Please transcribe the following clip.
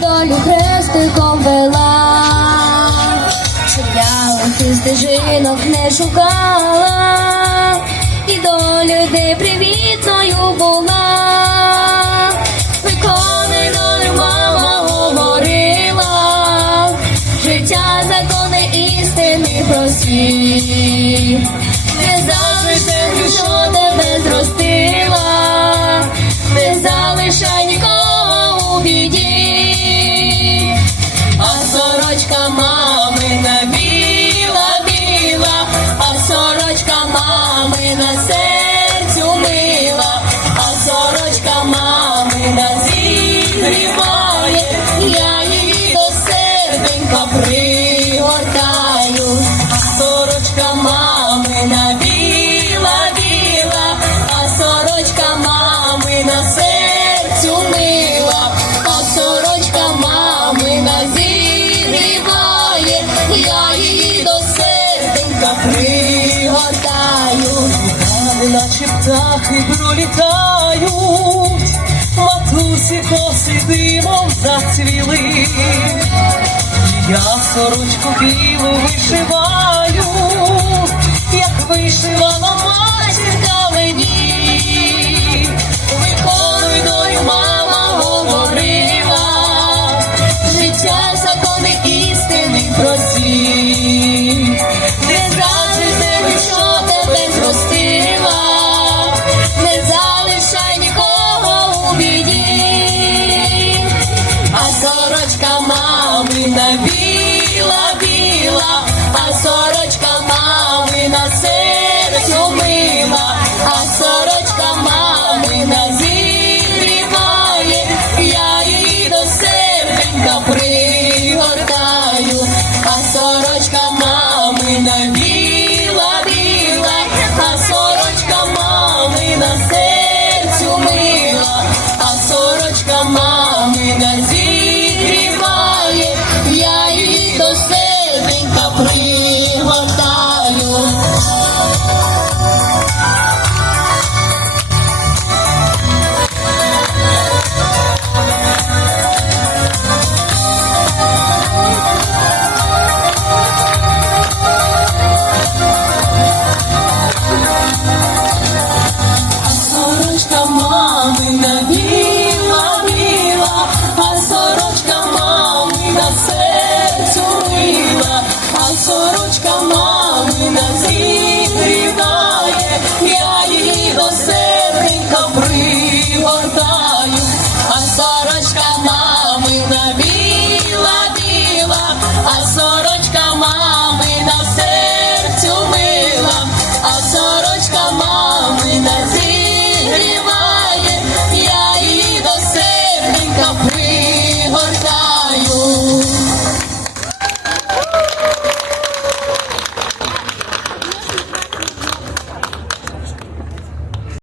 долю хрестиком вела, щоб я лихих стежинок не шукала, і долю де привітною була. Долю, мама говорила, життя закони істини прості. Сорочка мамина біла, біла, а сорочка мамина її до серденька пригортаю. Вони наче птахи пролітають, матусі коси димом зацвіли. Я сорочку білу вишиваю, як вишивала матінка and I Мамочка, мамочка.